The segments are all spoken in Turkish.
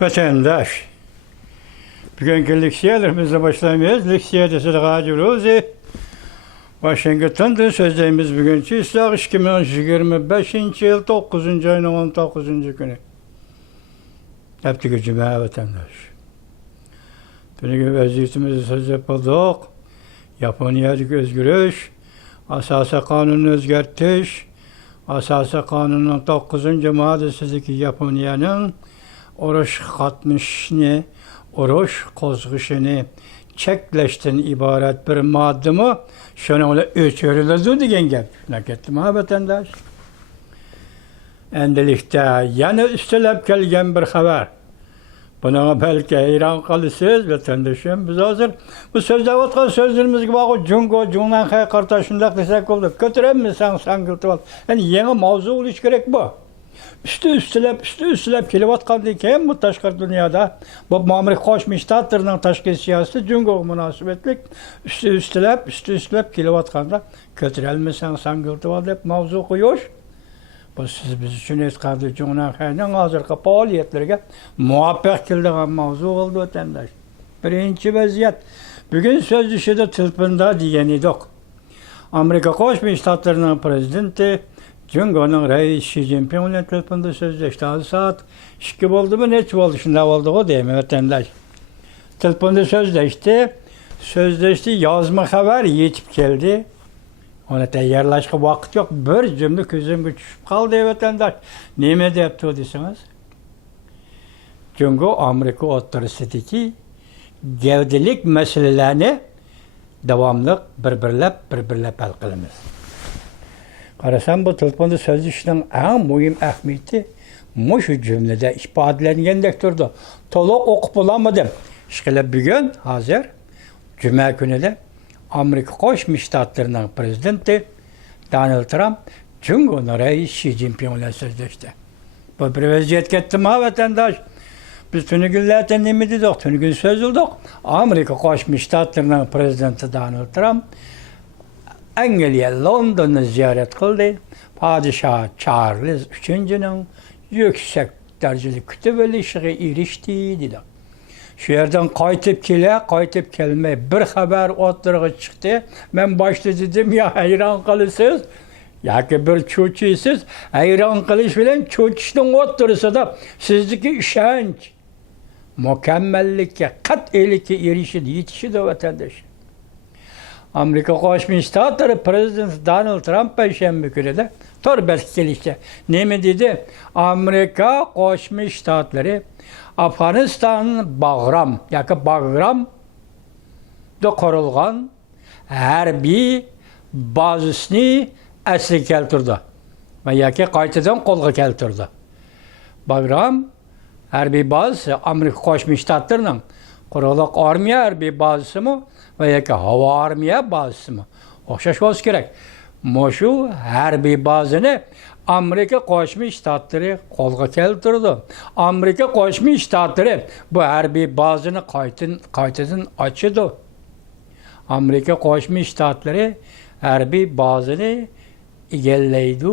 Vatandaş, bugünkü liksiyelerimize başlamayız. Liksiyede sıdığacılığız. Washington'da sözlerimiz bugünkü İslah 2025 yıl 9. ayının 19. günü. Heptiki cümle vatandaş. Bugün vaziyetimizi söz yapıldık. Japonya'daki özgürlüş, Asası Kanunu özgertiş, Asası Kanunu'nun 9. maddesindeki Japonya'nın oruç katmışını, oruç kozguşunu çekleşten ibaret bir madde mi? Şuna öyle ölçülüdür diyen gel. Nakettim ha vatandaş. Endelikte yana üstelep gelgen bir haber. Buna belki hayran kalırsınız vatandaşım. Biz hazır bu sözde vatkan sözlerimiz gibi o Cungan Kaya kardeşinde desek oldu. Götürem mi sen götür. Yani yeni mavzu oluş gerek bu. Üstülep kilovatkan diyken bu taşkar dünyada bu Amerika Koşmuş Ştatlarının taşkı siyaseti Cungo münasebetlik üstülep kilovatkanda götürelmesen sen götür hep mavzu koyuyor. Bu siz biz için etkardı Cungan Kaya'nın hazırki faaliyetlerine muvaffak kildiğin mavzu oldu vatandaş. Birinci vaziyet. Bugün söz düşüde tılpında diyen idik. Amerika Koşmuş Ştatlarının prezidenti Cungo'nun reis Xi Jinping ile tılpında sözleşti. Az saat 2 oldu mu neç oldu? Şimdi oldu o değil mi vatandaş? Tılpında sözleşti yazma haber yetip geldi. Ona teyarlaşka vakit yok. Bir cümle közümge düşüp kaldı vatandaş. Neme deyipti o desiniz? Cungo Amerika otoritesi gevdelik meselelerini devamlı birbirlep hal kılımız. Qarasam bu tılpında sözleşinin en mühim ahmiyeti şu cümlede ifadelengendek durdu. Toluk okup bulamadım. İşte bugün hazır Cuma günü de Amerika Koşmuş Ştatlarının prezidenti Donald Trump Cungo'nun reis Xi Jinping ile sözleşti. Bu bir vaziyet gettim ha vatandaş. Biz tünü günlerden ne dedik? Tünü gün söz olduk. Amerika Koşmuş Ştatlarının prezidenti Donald Trump Angliya, London'u ziyaret kıldı. Padişah Charles III'nin yüksek dereceli kütübelişine erişti dedi. Şu yerden kaytıp kelme bir haber oturuğa çıktı. Ben başta dedim ya hayran kalırsınız. Ya ki bir çocuğusuz hayran kalış bilen çocuğun oturursa da sizdeki işenç, mükemmellikle, kat'iyelikle erişir, yetişir de vatandaş. Amerika Koşmuş Ştatları Prezidenti Donald Trump Perşembe günü de belki gelişti. Ne mi dedi? Amerika Koşmuş Ştatları Afganistan'ın Bagram da kurulgan harbiy bazasını asli keltirdi. Ve yaki qaytadan kolga keltirdi. Bagram harbiy bazası Amerika Koşmuş Ştatlarının kurulgan armiya harbiy bazası mı? Ve yaki hava armiya bazası mı? Oxşaş olsa gerek. Şu harbiy bazını Amerika Koşmuş Ştatları kolga keltirdi. Amerika Koşmuş Ştatları bu harbiy bazını qaytadan açdı. Amerika Koşmuş Ştatları harbiy bazını egelleydi.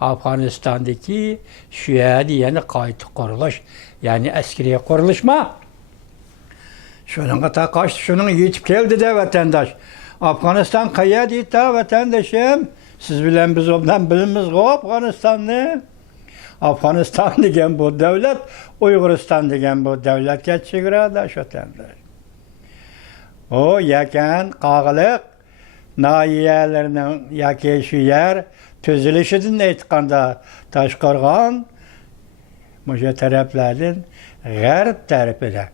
Afganistan'daki şüyedi yani qaytı kuruluş. Yani askeri kuruluşma. Şunun kaçtı, şunun yetip geldi de vatandaş. Afganistan kaya deyip de vatandaşım. Siz bilen biz ondan bilimiz o Afganistan'ı. Afganistan degen bu devlet, Uyguristan degen bu devlet geçigiradaş vatandaş. O yakan qağılık nahiyelerinin yaki şu yer tüzülüşüdün aytqanda Taşqarğan müşe taraflardan G'arb tarafida.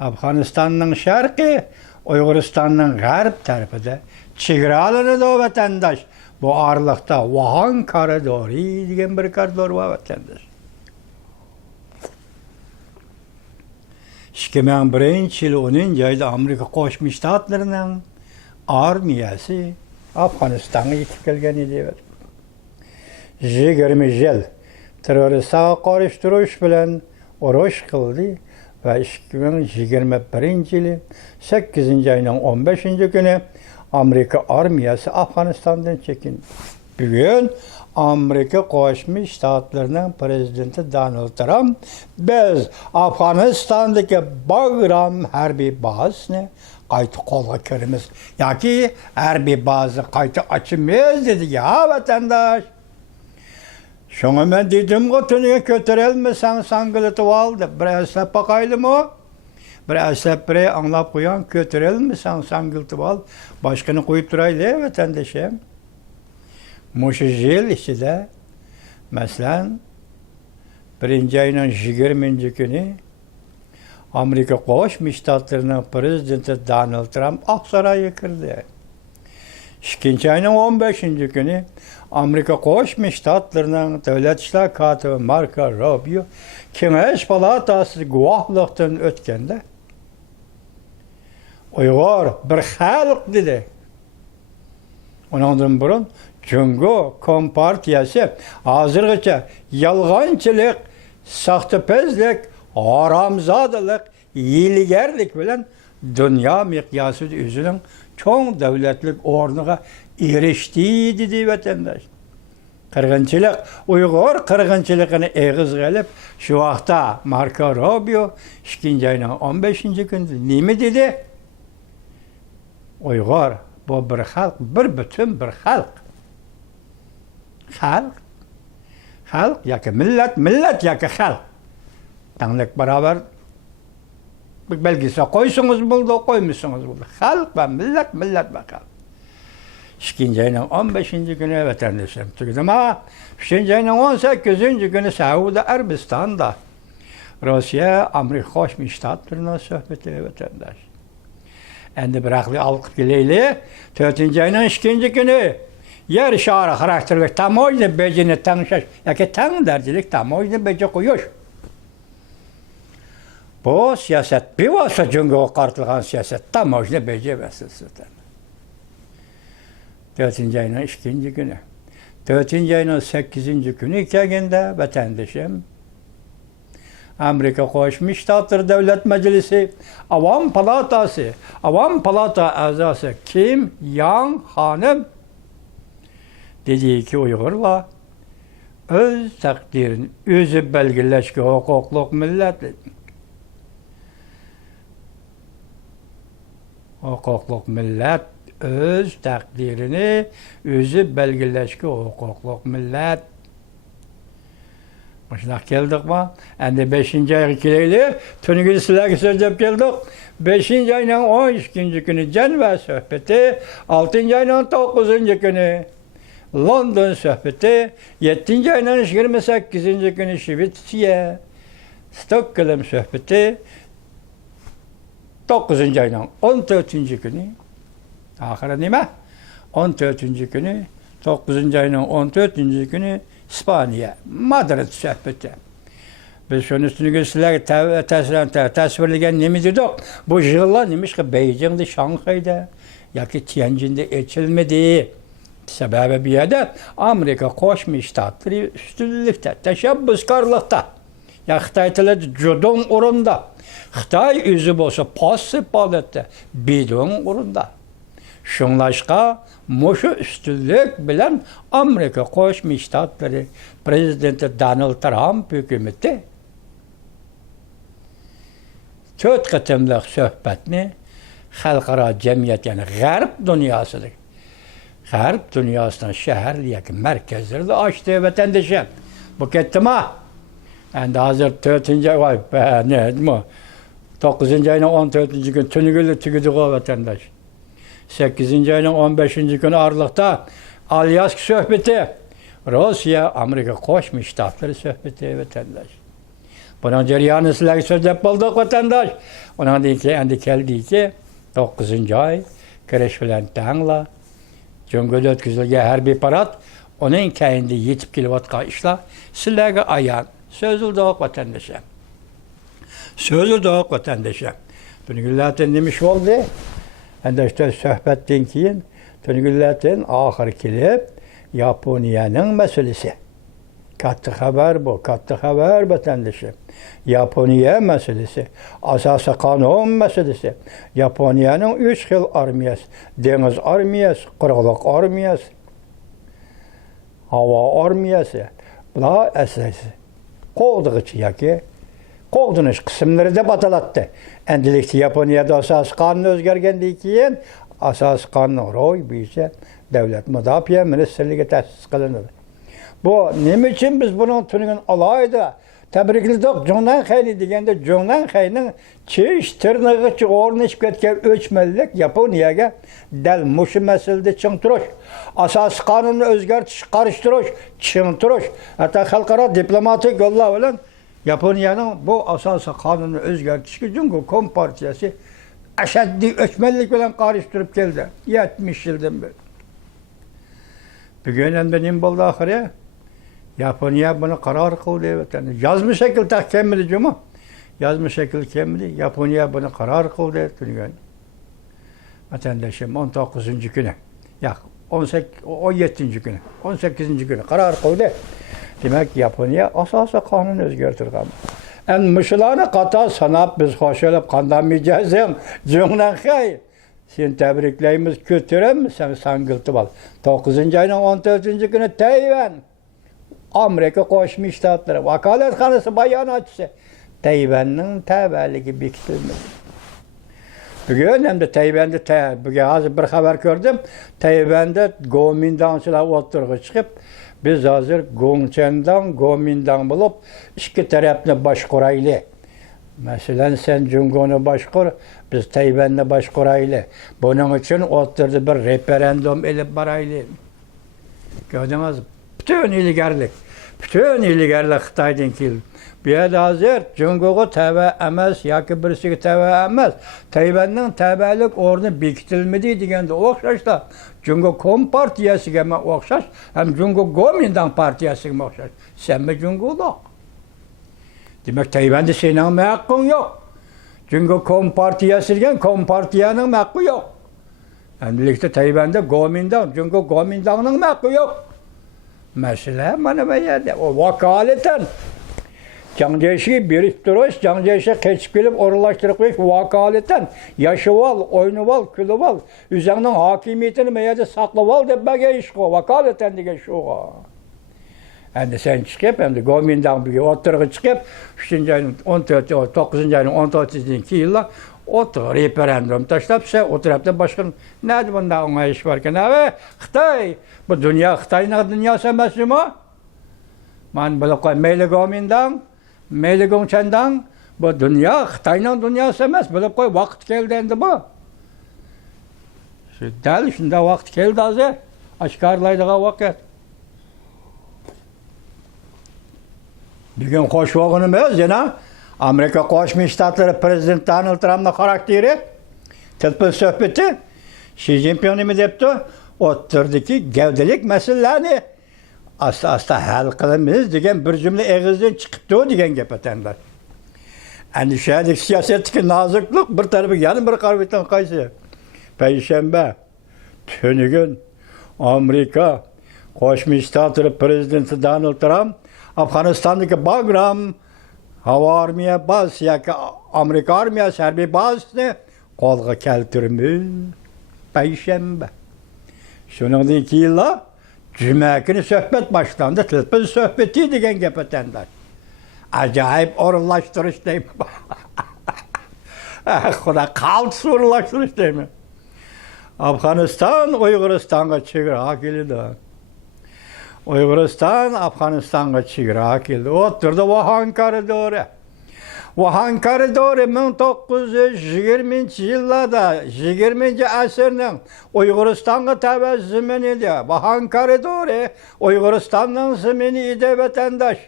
Afganistan'ın şarkı, Uyguristan'ın G'arb tarafida chegaralanadi o vatandaş. Bu aralıkta Wuhan koridoru degan bir koridor var vatandaş. 2001 yıl 10 ayda Amerika Koşmuş Ştatlarının armiyası Afganistan'a yetip kelgen edi. 20 yıl teröristlerle karıştırış bilen uruş kıldı ve 2021 yılı 8. ayının 15. günü Amerika armiyası Afganistan'dan çekindi. Bugün Amerika Qo'shma Shtatlarining prezidenti Donald Trump biz Afg'onistondagi Bagram harbiy bazasini qayta qo'lga kiramiz yoki harbiy baza qayta ochamiz dedi ya vatandosh. Şuna ben dedim ki tünüye kötürelmesen sangılatı aldı. Bir eslep bakaydım o. Bir eslep bire anlap koyan kötürelmesen sangılatı al. Başkanı koyup duraydı vatandaşım. Muşu jil içinde mesela 1. ayının 20. günü Amerika Qo'shma Shtatlarining prezidenti Donald Trump Oqsaroyga kirdi. 2. ayının 15. günü Amerika Qo'shma Shtatlarining Davlat ishlar kotibi Marco Rubio Kengash palatasi guvohlikdan o'tganda Uyg'ur bir xalq dedi. Ondan burun Cungo Kompartiyasi hozirgacha yolg'onchilik, saxtapazlik, haramzodalik, hiylagarlik bilan dunyo miqyosida o'zining cho'ng davlatlik o'rniga erishdi dedi vatandosh. Qirg'inchilik, Uyg'ur qirg'inchiligini eg'iz qilib, shu vaqtda Marco Rubio 2. ayning 15. kunida nima dedi? Uyg'ur bu bir xalq, bir bütün bir xalq. Xalq yoki millat, millat yoki xalq. Tanglik barabar belgisi qo'ysangiz bo'ldi, qo'ymasangiz bo'ldi. Xalq va millat, millat va xalq. 2. ayning 15. günü vatandaşım tugdi. Ama 3. ayning 18. günü Saudiya Arabistonda Rossiya Amerika Qo'shma Shtatlarining suhbati vatandaş. Endi biroqli alqib kelaylik. 4. ayning 2. günü yer shari xarakterli tamoyilni bejini tangshash yoki tang darajalik tamoyilni beja qo'yish. Bu siyaset bevosita jungoga qaratilgan siyaset tamoyilni beja vasitasidir. 4. ayının 2. günü. 4. ayının 8. günü kelganda vatandaşım Amerika Qo'shma Shtatlar Davlat Majlisi Avam Palata a'zosi Kim Yang Hanım dedi ki Uyg'urlar o'z taqdirini o'zi belgilashga huquqli millat. Huquqli millat öz takdirini özü belgilashga huquqli millat. Başına geldik mi? Endi 5. ayga kelaylik. Tungi sizlarga so'zlab keldik. 5. ayning 12. günü Ceneva suhbati, 6. ayning 9. günü London suhbati, 7. ayning 28. günü Shvetsiya Stockholm suhbati, 9. ayning 14. günü ahiri nima? 14. günü, 9. ayının 14. günü İspanya, Madrid suhbati. Biz şunun üstünü sizlarga tasvirlagan nima dedik? Bu yig'inlar nimishqa Beijingda, Shanxayda yoki Tianjinda ochilmadi. Sababi bu yerda Amerika Qo'shma Shtatlari ustunlikda, tashabbuskorlikda, ya Xitoy tilida judon o'rinda, Xitoy o'zi bo'lsa passiv holatda, bidon o'rinda. Şunlaşqa muşu üstünlük bilen Amerika Qo'shma Shtatlari prezidenti Donald Trump hükümeti 4 qatimliq suhbatni xalqaro jamiyat, yani G'arb dünyasının şehirli yoki markazlarida ochdi vatandoshim. Bu ketdimi? Endi hozir 4. oy, nima? 9. ayning 14. gün tunugili tugidi vatandosh. 8. ayının 15. günü Aralık'ta Alyask suhbeti, Rusya, Amerika Qo'shma Shtatlari suhbeti vatandaş. Bunun jarayoni sizlarga so'zlab bo'ldik vatandaş. Ondan keyin endi keldiki 9. ay kirish bilan tangla Jungoda o'tkazilgan harbiy parad, uning keyinda yetib kelayotgan ishlar sizlarga ayon so'zildik vatandaşım. So'zildik vatandaşım. Bugunlardan nima ish bo'ldi? Endi işte suhbatdan keyin tungilardan oxiri kelib Yaponiyaning masalasi. Katta xabar bu, katta xabar vatandoshim. Yaponiya masalasi, asosi qonun masalasi. Yaponiyaning 3 xil armiyasi, dengiz armiyasi, quruqlik armiyasi. hava armiyası. Bular əsası. Qoğduğucu yaki, qoğdunuş kısımları da batalattı. Endilikti Yaponiyada asas kanunu özgergendiği keyin asas kanunu roy büyüse devlet müdafiə ministerliği təsis kılınır. Bu ne için biz bunun tünün alaydı? Tebriklidik Jongnan Xeyni degende Jongnan Xeynin çiş tırnağı çı orniş ketken ölçmelilik Yaponiyaga dal muşu meselede çıng turuş. Asas kanunu özgertiş karıştırış, çıng turuş. Hatta halkara diplomatik yolla bilen Yaponiyanın bu asas kanunu özgertişi Jungo Kompartiyası aşaddi ölçmelilik bilen karıştırıp geldi. 70 yıldan beri. Bugün benim buldu ahire. Japonya bunu karar kıldı evet. Yazmış şekil tahkemli cuma. Yazmış şekil kemli. Japonya bunu karar kıldı evet. Vatandaşım 19. günü. Ya 17. günü. 18. günü karar kıldı. Demek Japonya asası kanunu özgertir kaldı. En mışılarını kata sanap biz hoşlanıp kandamayacağız hem Jongnan Xey. Sen tebrikleyimiz kötürem sen sangıltı bal. 9. ayının 14. günü Tayvan. Amerika Koşmuş Ştatları vakaletxanası bayanatçısı Tayvan'ın təbəlligi bekitilmedi. Bugün hem de Tayvan'da bugün hazır bir haber gördüm. Tayvan'da Gomindançılar oturğu çıkıp biz hazır Gongchendan Gomindan bulup iki tarafını başkuraylı. Mesela sen Jungo'nu başkur, biz Tayvan'ı başkuraylı. Bunun için oturdu bir referandum elip baraylı. Gördünüz mü? Bütün iligarlik Xitaydan keldi. Bu yerda hazır Jungo'ga tava emas yoki birisiga tava emas. Tayvanning tavalik o'rni bekitilmadi deganda o'xshashda Jungo Kompartiyasiga o'xshash, ham Jungo Gomindan partiyasiga o'xshash. Senmi Jungo'da? Demak Tayvanda sening haqqing yo'q. Jungo Kompartiyasi degan Kompartiyaning haqqi yo'q. Endilikda Tayvanda Gomindan, Jungo Gomindanning haqqi yo'q. Mesela bana bu yerde o vakaleten Cangceşi birip duruş, Cangceşi keçip gelip oralaştırıp koyuş vakaleten yaşıval, oynuval, külüval, üzerinin hakimiyetini meyede saklıval de bege iş o, vakaleten de şu o. Hem de sen çıkıp hem de Gomindan bir oturuğa çıkıp 3. ayın 14, 9. ayın 14. yılla otur, referandum taşlap şey oturup da başkan nerede bunda ona iş varken abi Xitay bu dünya Xitay'ın dünyası emasın mı? Man böyle koy meyli Gomindan, meyli Gongchendan bu dünya Xitay'ın dünyası emas böyle koy vakit geldi endi bu. Şu dal şunda vakit geldi azı aşkarlaydığa vakit. Bugün hoş vagonumuz yana Amerika Koşmuş Ştatları Prezidenti Donald Trump'ın karakteri, telefon sohbeti, Xi Jinping mi depti, oturdu ki gevdelik meselelerini asta hal kılımız degen bir cümle ağızdan çıkıptı degen gep etenler. Yani şehirlik siyasetteki nazıklık bir tarafı yanı bir karbitan kaysı. Perşembe, tönügün Amerika Koşmuş Ştatları Prezidenti Donald Trump, Afganistan'daki Bagram hava armiya baz yoki Amerika armiyasi harbiy bazasini qo'lga keltirmiz. Payshanba. Shuningdan keyin juma kuni suhbat boshlandi. Telefon suhbati degan gap aytdilar. Ajoyib o'rinlashtirish deymi? Xudo qaltis o'rinlashtirish deymi? Afg'oniston Uyg'uristonga chegara keldi. Uyg'uriston Afg'onistonga chegara keldi. O'tirdi Wuhan koridori. Wuhan koridori 1920-yillarda 20-asrning Uyg'uristonga tava zimini edi. Wuhan koridori Uyg'uristonning zimini edi vatandosh.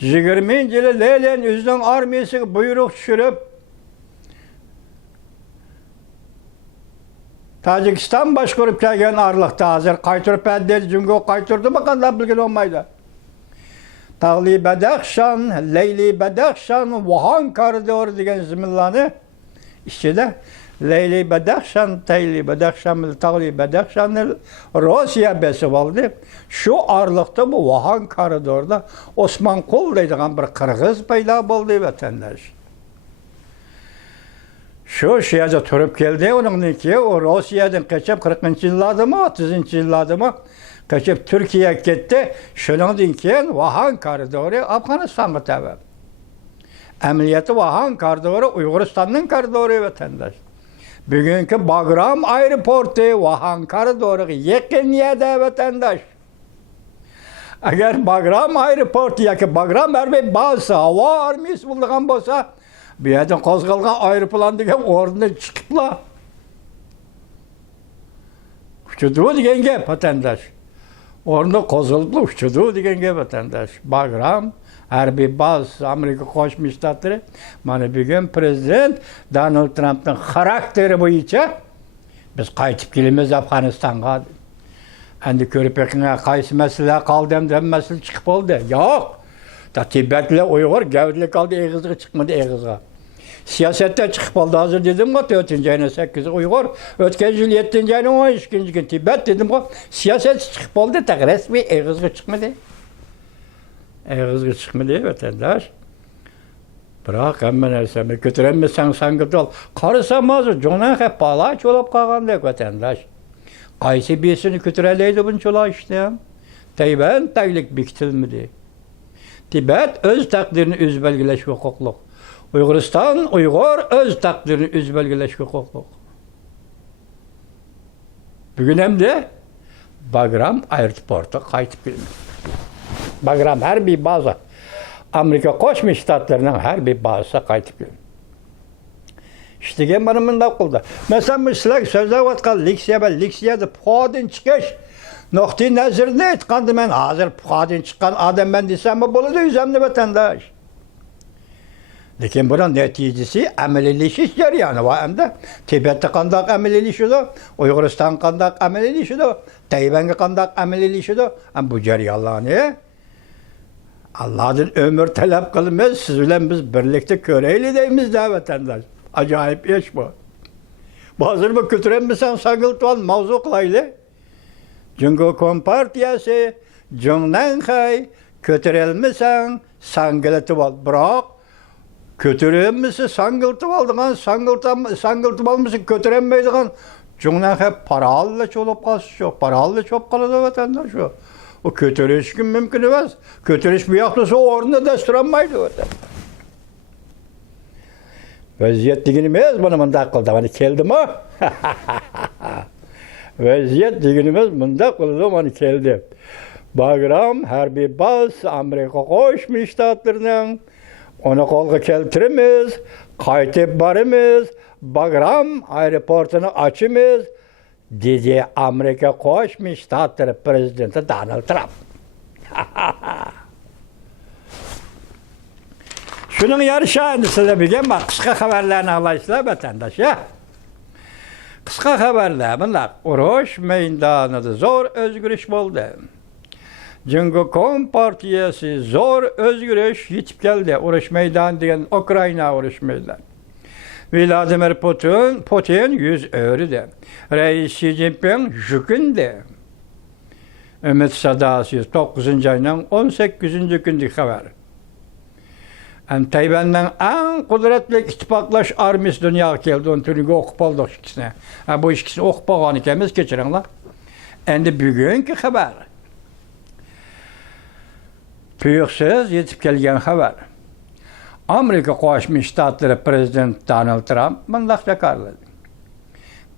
20-yili Lenin o'zining armiyasiga buyruq tushirib Tacikistan başkurup kelgen arlıqda hazır qaytırıp əddedi Jungo qaytırdı mı qanda bilgin olmaydı. Tağli Badaxshan, Leyli Badaxshan, Wuhan koridoru degen zimillanı içinde Leyli Badaxshan, Tayli Badaxshan, Tağli Badaxshan Rusya besip aldı. Şu arlıqda bu Wuhan koridorda Osman Kol deydiğen bir Kırgız payda buldu vatandaş. Şu şeyde turip geldi, onun ki o Rusya'dan kaçıp 40. yıllarda mı, 30. yıllarda mı kaçıp Türkiye'ye gitti. Şundan keyin Vahan koridoru Afganistan'a tabi. Ameliyatı Vahan koridoru Uyguristan'ın koridoru vatandaş. Bugünkü Bagram aeroportu Vahan koridoru yakın yerde vatandaş. Eğer Bagram aeroportu yoki Bagram harbiy bazasi havo armiyasi bo'lgan bo'lsa, bu yerdan qo'zg'algan aeroplan degan o'rnidan chiqiblar. Uçudu degan gap vatandaş. O'rnidan qo'zg'alib uçudu degan gap vatandaş. Bagram harbiy bazasi Amerika Qo'shma Shtatlari mana bugun prezident Donald Trampning xarakteri bo'yicha biz qaytib kelamiz Afg'onistonga. Endi ko'rib ekinga qaysi masala qoldi ham masala chiqib oldi. Yo'q. Tibetli Uyg'ur gavdli qoldi, eg'izga chiqmadi eg'izga. Siyosatda chiqib oldi. Hozir dedim-ku 4-ayning 8 Uyg'ur, o'tgan yil 7-ayning 12-kun Tibet dedim-ku, siyosat chiqib oldi, rasmiy eg'izga chiqmadi. Eg'izga chiqmadi vatandosh. Biroq hamma narsani ko'tarolmasang sangitol. Qarasam hozir jo'nan hep palaç bo'lib qolgandek vatandosh. Qaysi birisini ko'tarolmaydi bunchalar ishni? Tayvan taglik bekitilmadi. Tibet o'z taqdirini o'zi belgilash huquqli. Uyg'uriston, Uyg'ur o'z taqdirini o'zi belgilash huquqli. Bugun hamda Bagram aeroporti qaytib keldi. Bagram harbiy baza Amerika Qo'shma Shtatlarining harbiy bazasi qaytib keldi. İşte bana bunday qildi. Mesela sizlar so'zlayotgan leksiyada puxodan chiqish nuqtai nazarini aytganda men hozir puxodan chiqqan odamman desam bo'ladi o'zimni vatandosh. Lekin buning natijasi amaliylashish jarayoni va hamda Tibetda qanday amaliylashishi, Uyg'uriston qanday amaliylashishi, Tayvanga qanday amaliylashishi, ham bu jarayonlarni Allohdan umr talab qilamiz, siz bilan biz birlikda ko'raylik deymiz da vatandosh. Acayip iş bu. Bazı bu götüremezsen Sangıltuan mavzu kılaylı. Çünkü Kompartiyası Cungnanhay götürelmesen Sangıltuan bırak. Götüremezsen Sangıltuan Sangıltuan götüremeydiğin Cungnanhay paralı çolup kalsın. Paralı çok kalıdı vatandaş o. O götürüş gün mümkün olmaz. Götürüş bir yaklısı orada desturamaydı vatandaş. Vaziyet deganimiz buni bunday qildi. Mana keldimi? Vaziyet deganimiz bunday qildi, mana keldi. Bagram harbiy bazasi Amerika Qo'shma Shtatlarining uni qo'lga keltiramiz, qaytib boramiz, Bagram aeroportini ochamiz, dedi Amerika Qo'shma Shtatlari prezidenti Donald Trump. Şunun yarışağını size bilgen bak, kısa haberlerini alayısılar vatandaş ya. Kısa haberler bunlar, uruş meydanıda zor özgürüş oldu. Çünkü Kompartiyası zor özgürüş yetip geldi. Uruş meydanı diyen Ukrayna uruş meydanı. Vladimir Putin yüz öğrüdü. Reis Xi Jinping jükündü. Ümit Sadası 9. ayının 18. gündeki haber. Tayvan'dan en kudretli ittifaqlaş armiyası dünyaya geldi. Onun türlü okup aldık ikisine. Bu ikisini okup algan ikimiz geçirenler. Endi bugünkü haber. Tüyüksüz yetip gelgen haber. Amerika Qo'shma Shtatlari prezidenti Donald Trump bunday jakarladi.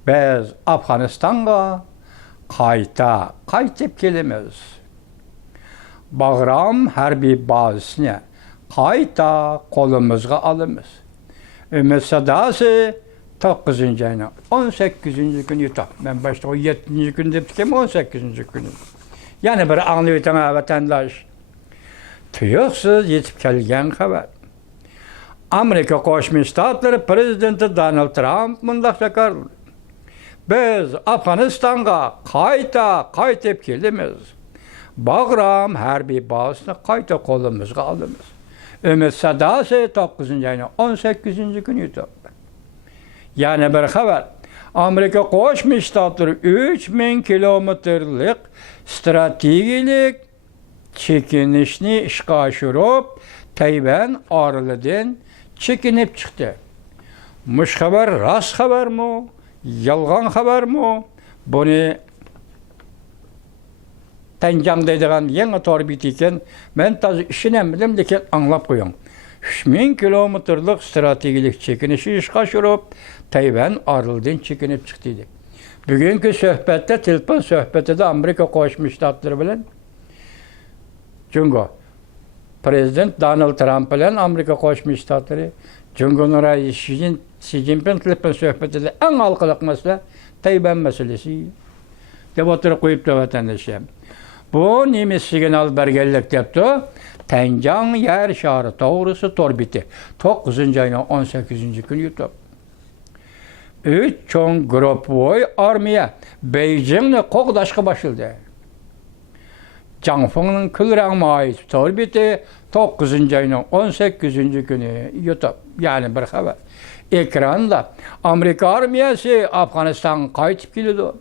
Biz Afg'onistonga qaytib kelamiz. Bagram harbiy bazasini qayta qo'limizga olamiz. Ümit Sadası 9. ayning 18. kuni yutaq. Men başta 17. kun debdim, 18. kuni. Yani bir anlayıp o'taman vatandosh. Tuyuqsiz yetib kelgan xabar. Amerika Qo'shma Shtatlari prezidenti Donald Trump bunday jakarladi. Biz Afg'onistonga qaytib kelamiz. Bagram harbiy bazasini qayta qo'limizga olamiz. Ümit Sadası 9. ayning 18. kuni yutaq. Yani bir haber. Amerika Qo'shma Shtatlari 3000 kilometrlik strategik chekinishni ishga oshirib, Tayvan orolidan chekinib chiqdi. Mush xabar rost xabarmi? Yolg'on xabarmi? Buni Tencan deydiğen yeni torbit iken, ben tazı işinemedim deken anlap koyun. 3000 kilometrlik stratejilik çekinişi işe şurup, Tayvan arıldan çekinip çıktıydı. Bugünkü söhbette, telefon söhbeti de Amerika Koşmuş Ştatları bilen, Cungo, Prezident Donald Trump bilen Amerika Koşmuş Ştatları, Cungo'nun reisi Xi Jinping telefon söhbeti de en halkılık mesele Tayvan meselesi. Debatları koyup da vatandaşım. Bu nemiz signal belgelik yaptı. Tencan yer şarı doğrusu torbiti. 9. ayının 18. günü YouTube. 3 çoğun grup boy armiya Beijing'le kokdaşka başıldı. Canfeng'nin külrağıma ait torbiti 9. ayının 18. günü YouTube. Yani bir haber. Ekranda Amerika armiyası Afganistan kayıtıp geliyordu.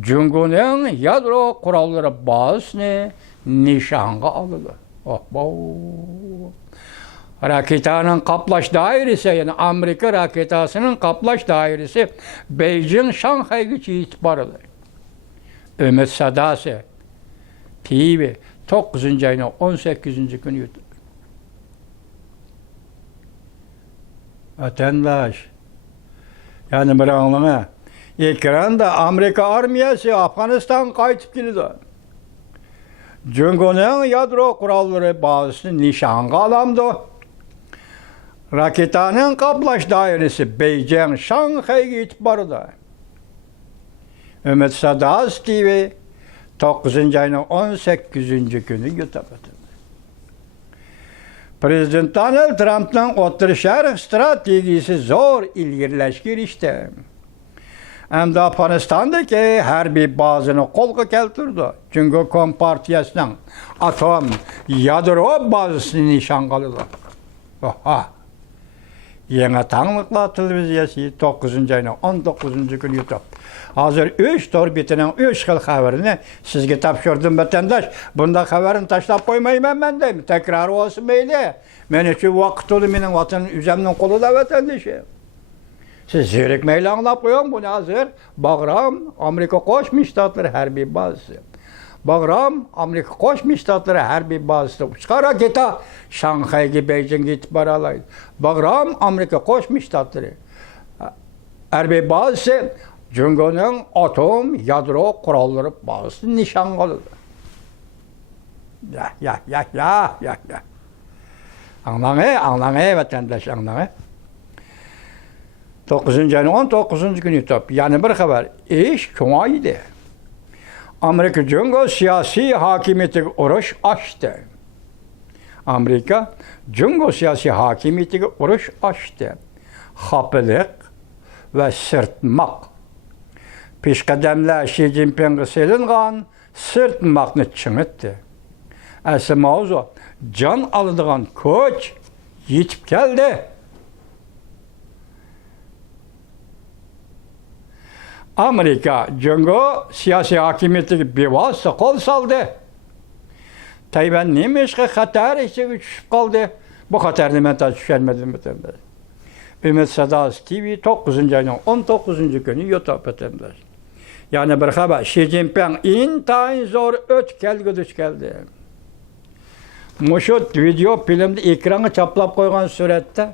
Cungo'nun yadro kuralları bazısını nişanga aldı. Raketanın kaplaş dairesi, yani Amerika raketasının kaplaş dairesi Beijing Şanghay gücü itibarıdır. Ümit Sadası TV 9. ayının 18. günü yuttu. Vatandaş, yani bir anlama, ekranda Amerika armiyası Afganistan kayıtıp geliyor. Cungo'nun yadro kuralları bazısını nişanga alamdı. Raketanın kaplaş dairesi Beijing Şanghay itibarıdır. Ümit Sadası TV 9. ayının 18. günü yutabatır. Prezident Donald Trump'ın oturuşarıq stratejisi zor ilgirleşkir işte. Hem de Afganistan'daki harbiy bazını kolga keltirdi. Çünkü Kompartiyasının atom yadro bazısını nişan kalıdı. Oha! Yeni Tanrılıklar Televiziyası 9. ayının 19. günü YouTube. Hazır 3 torbitinin 3 xil haberini sizge tapşırdım vatandaş. Bunda haberini taşlap koymayayım ben de. Tekrar olsun böyle. Men için vakit oldu benim vatanın üzeminin kolu da vatandaşı. Siz zirikmeyle anlap koyun bunu hazır. Bagram Amerika Koşmuş Ştatları harbiy bazısı. Bagram Amerika Koşmuş Ştatları harbiy bazısı. Çıkar raketa Şanghay'ı Beijing'e itibar alaydı. Bagram Amerika Koşmuş Ştatları harbiy bazısı Cungo'nun atom yadro kuralları bazısı nişan aldı. Ya. Anlamaya vatandaş anlamaya. 9. ayın 19. günü top. Yani bir haber. İş çoğaydı. Amerika Cungo siyasi hakimiyeti uğraş açtı. Amerika Cungo siyasi hakimiyeti uğraş açtı. Hapılık ve sırtmak. Pişqadamlar Xi Jinping'e selingan sırtmakını çıngıttı. Esi mavzu can alıdığan koç yetip geldi. Amerika Cungo siyasi hakimiyeti bevasıta kol saldı. Tayvan nemişki xatar içe düşüp kaldı. Bu xatarını ben ta düşermedim vatandaş. Ümit Sadası TV 9. ayının 19. günü YouTube vatandaş. Yani bir haber, Xi Jinping intayin zor ötkel güdüş geldi. Muşu video filmde ekranı çaplap koygan surette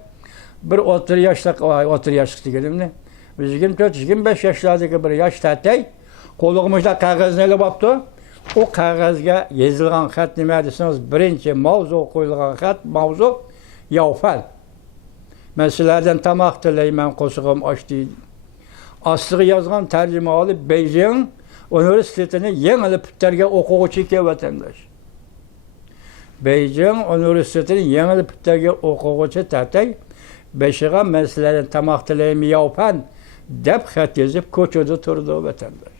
bir 30 yaşlık diyelim. 24-25 yaşlardaki bir yaş tatay kolumuzda kağız neyle baktı. O kağızga yazılgan xat nima desiniz? Birinci mavzu koyulgan xat mavzu Yaofan. Meselelerden tamak tileymen koşuğum açtı. Aslı yazgan tercüme alıp Beijing Üniversitesi'ne yeni pütterge okuğucu ki vatandaş. Beijing Üniversitesi'ne yeni pütterge okuğucu tatay beşiğe meselelerden tamak tileymi Yaofan dep xat yazıp koçudu turdu vatandaş.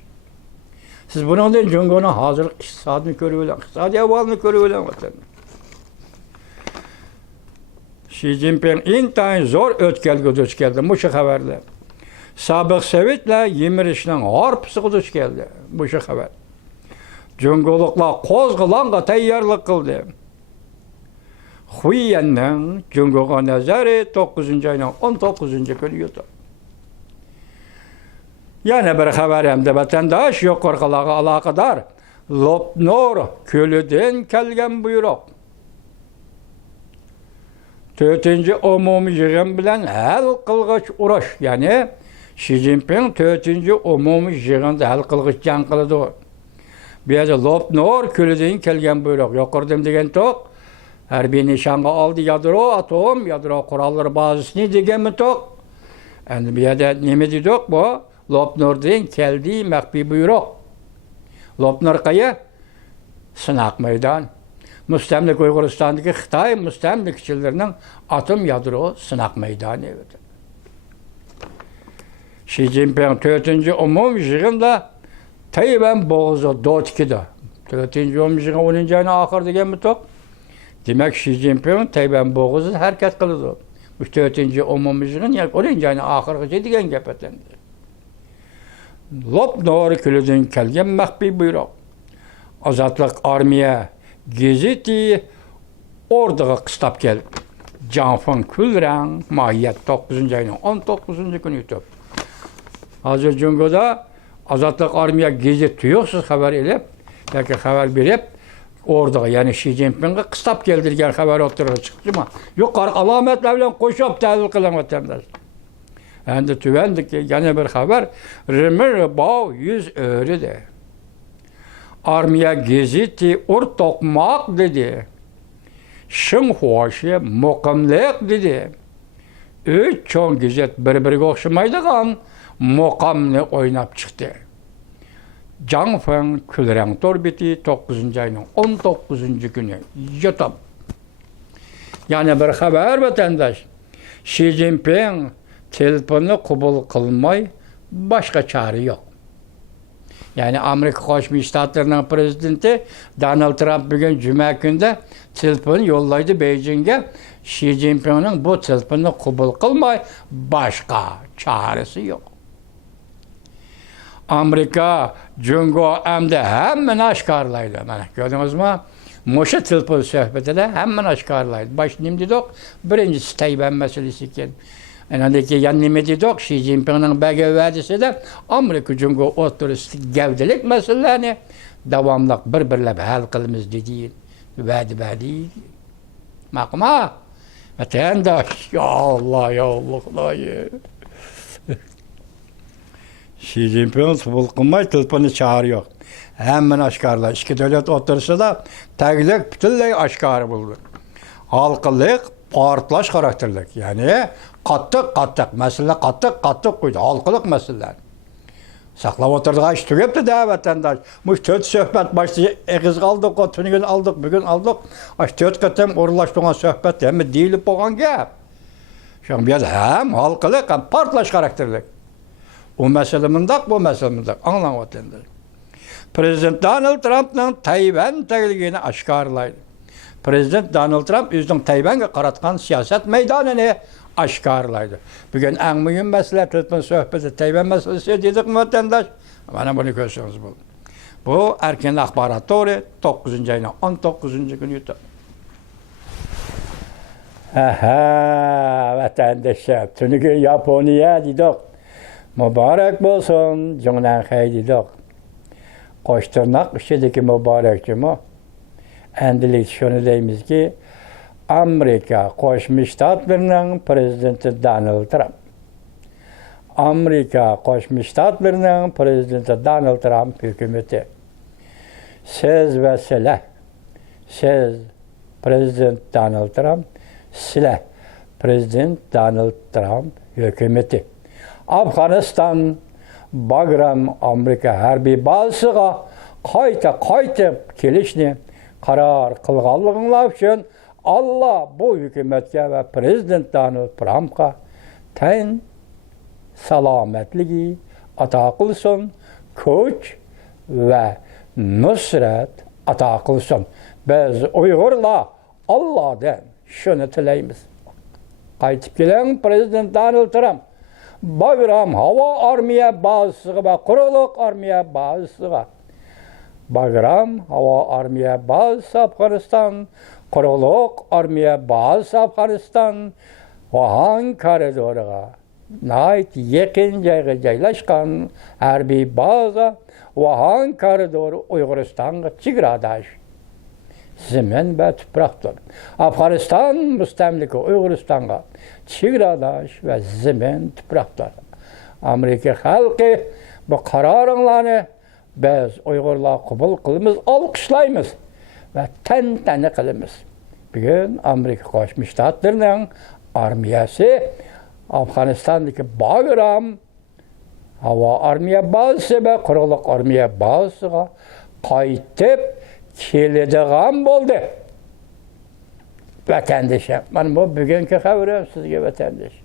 Siz bunun için Cungo'nun hazırlık iktisadını görüyorlar, iktisadi ahvalını görüyorlar vatandaş. Xi Jinping intayin zor ötkelge duş geldi, bu şu haberde. Sabık Sovetler yemirişinin harpısı duş geldi, bu şu haber. Cungoluklar kozgılanğa tayyarlık kıldı. Huiyen'nin Cungo'ga nazarı 9. ayının 19. günü yutu. Yani bir haber hem de vatandaş yok korkalığa alakadar. Lopnor kölüden kelgen buyruq. 4-nji umumy yığın bilen hal kılgıç uraş, yani Xi Jinping 4-nji umumy yığında hal kılgıç jan kıldy. Bu ýerde Lopnor kölüden kelgen buyruq. Ýokarydym degen tok. Herbi nişanga aldı yadro, atom, yadro kuralları bazysyny degenmi tok. Endi bu ýerde neme diýdik bu? Lopnordan keldi mähbi buyruq. Lopnor gaýa? Synak meydan. Müstemlik Uyguristan'daki Xitay müstemlikçilerinin atom yadro sınak meydanı. Xi Jinping 4-nji umum yığında Tayvan boğuzu Dotki'de. 4-nji umum yığın 10-njy aýyň ahir degenmi tok? Demek Xi Jinping Tayvan boğuzu herket kıldı. Bu 4-nji umum yığın 10-njy aýyň ahirgi degen gep etlendi. Lopnor kölüden kelgen mähbi buyruq. Azatlyk armiýa gezeti ordaga kystap gelip Janfan Külrang maýyat 9-njy aýyň 19-njy güni ýetip. Hazır Jüngoda Azatlyk armiýa gezet tuýuksuz habar elep, ýa-ki habar berip ordaga, ýani Xi Jinping'e kystap geldirgen habar oturuga çykdyma. Ýokary alamatlar bilen goşup täzil kılan vatandaş. Endi tüwendik ýene bir habar, Remir Baw 100 öre. Armiya gezeti ortokmak dedi. Şınhuaşı mukamlık dedi. Üç çoğun gezet bir-birine okşamaydıgan mukamlı oynap çıktı. Janfan Külrang torbeti 9-njy aýyň 19-njy güni ýetip. Yani bir haber vatandaş. Xi Jinping telefonu kabul kılmay başka çare yok. Yani Amerika Koşmuş Ştatlarının prezidenti Donald Trump bugün Cuma günde telefon yollaydı Beijing'e. Xi Jinping'in bu telefonu kabul kılmay başka çaresi yok. Amerika, Jungo emde hemen aşkarlaydı. Gördünüz mü? Moşa telefon söhbetinde hemen aşkarlaydı. Başlayayım dedik. Birincisi Tayvan meselesi iken. Enadaki yanlime dedik, Xi Jinping'in belge vadisi de Amerika Jungo oturustu gevdelik meselelerini devamlı bir-birle hal kılımız dediğin vadi. Makma, vatandaş, ya Allah, ya Allah, ya. Xi Jinping kabul kılmay, telefonu çağırıyor. Hemen aşkarlar. İki devlet otursa da təqlik bütünlüğü aşkarı buldu. Halkılık, partlaş karakterlik. Yani kattık, mesele kattık koydu. Halkılık meseleler. Saklap oturduğu iş tügepti de vatandaş. Muş töt söhbet başta egiz kaldık, o tünü gün aldık, bugün aldık. Aş töt katem uğurlaştığına söhbet hem deyilip boğan gep. Şimdi biz hem halkılık hem partlaş karakterlik. O mesele mındak, bu mesele mındak. Anlan vatandaş. Prezident Donald Trump'ın Tayvan təqligini aşkarlaydı. Prezident Donald Trump özünün Tayvan'a qaratqan siyaset meydanını aşkarlaydı. Bugün en mühim mesele telefon söhbeti Tayvan meselesi dedik mi vatandaş? Bana bunu görseniz bu. Bu erken akbaratları 9-njy aýyň 19-njy günü ýetip. Vatandaşlar, tünüki Yaponiya dedik. Mübarek bolsun, jüňden hay dedik. Koşturnak işedeki mübarekçimi. Endilik şunu deyimiz ki, Amerika Koşmuş Ştatlarının prezidenti Donald Trump. Amerika Koşmuş Ştatlarının prezidenti Donald Trump hükümeti. Siz ve silah. Siz Prezident Donald Trump, silah Prezident Donald Trump hükümeti. Afganistan Bagram Amerika harbiy bazasıga qayta kelişni karar kılganlygyňlar üçin Allah bu hükümetke ve Prezident Donald Trump'a teň salametligi ata kılsın, köç ve nusret ata kılsın. Biz Uygurlar Allah'dan şunu tileyimiz. Qaytyp gelen Prezident Donald Trump Bagram hava armiya bazasıga ve kuruluk armiya bazasıga Bagram hava armiya bazası Afganistan, kuruluk armiya bazası Afganistan, Vahan koridoruga nəhayət yaxın yerə yerləşən hərbi baza Vahan koridoru Uyg'uristonga chegaradosh zamin va tuproqdir. Afg'oniston mustamlika Uyg'uristonga chegaradosh va zamin tuproqdir. Amerika xalqi bu qaroringlarni biz Uyg'urlar qabul qilamiz, olqishlaymiz va tantana qilamiz. Bugun Amerika Qo'shma Shtatlarining armiyasi Afg'onistondagi Bagram havo armiya bazasi va quruqliq armiya bazasiga qaytib keladigan bo'ldi. Vatandoshlar, mana bu bugungi xabarim sizga vatandosh.